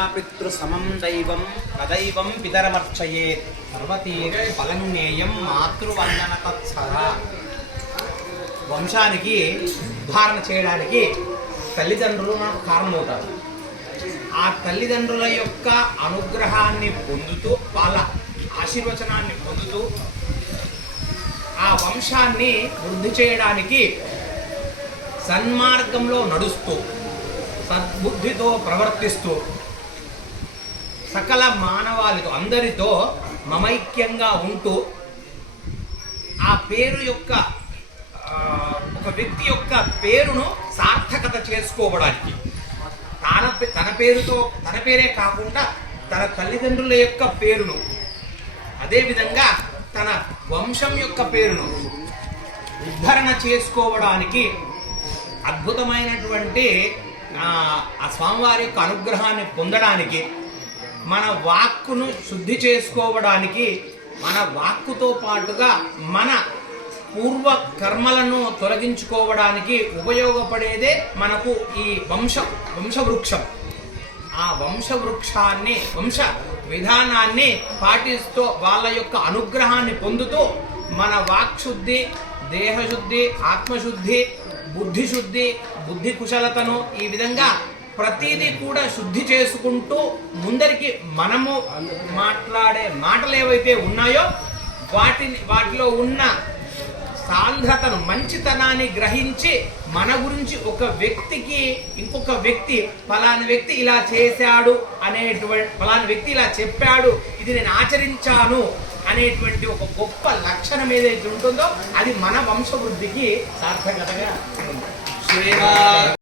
మాతాపితృ సమం దైవం తదైవం పితరమర్చయే సర్వతీర్య ఫలన్నేయం మాతృవందన తత్సర. వంశానికి ఉద్ధారణ చేయడానికి తల్లిదండ్రులు మనకు కారణమవుతారు. ఆ తల్లిదండ్రుల యొక్క అనుగ్రహాన్ని పొందుతూ, వాళ్ళ ఆశీర్వచనాన్ని పొందుతూ ఆ వంశాన్ని వృద్ధి చేయడానికి సన్మార్గంలో నడుస్తూ, సద్బుద్ధితో ప్రవర్తిస్తూ, సకల మానవాళితో అందరితో మమైక్యంగా ఉంటూ, ఆ పేరు యొక్క ఒక వ్యక్తి యొక్క పేరును సార్థకత చేసుకోవడానికి, తన పేరుతో తన పేరే కాకుండా తన తల్లిదండ్రుల యొక్క పేరును, అదేవిధంగా తన వంశం యొక్క పేరును ఉద్ధరణ చేసుకోవడానికి అద్భుతమైనటువంటి ఆ స్వామివారి యొక్క అనుగ్రహాన్ని పొందడానికి, మన వాక్కును శుద్ధి చేసుకోవడానికి, మన వాక్కుతో పాటుగా మన పూర్వ కర్మలను తొలగించుకోవడానికి ఉపయోగపడేదే మనకు ఈ వంశవృక్షం. ఆ వంశవృక్షాన్ని, వంశ విధానాన్ని పాటిస్తూ వాళ్ళ యొక్క అనుగ్రహాన్ని పొందుతూ మన వాక్శుద్ధి, దేహశుద్ధి, ఆత్మశుద్ధి, బుద్ధిశుద్ధి, బుద్ధి కుశలతను ఈ విధంగా ప్రతిదీ కూడా శుద్ధి చేసుకుంటూ ముందరికి మనము మాట్లాడే మాటలు ఏవైతే ఉన్నాయో వాటిలో ఉన్న సాంద్రతను, మంచితనాన్ని గ్రహించి మన గురించి ఒక వ్యక్తికి ఇంకొక వ్యక్తి ఫలాని వ్యక్తి ఇలా చేశాడు అనేటువంటి, ఫలాని వ్యక్తి ఇలా చెప్పాడు, ఇది నేను ఆచరించాను అనేటువంటి ఒక గొప్ప లక్షణం ఏదైతే ఉంటుందో అది మన వంశవృద్ధికి సార్థకతగా ఉంటుంది.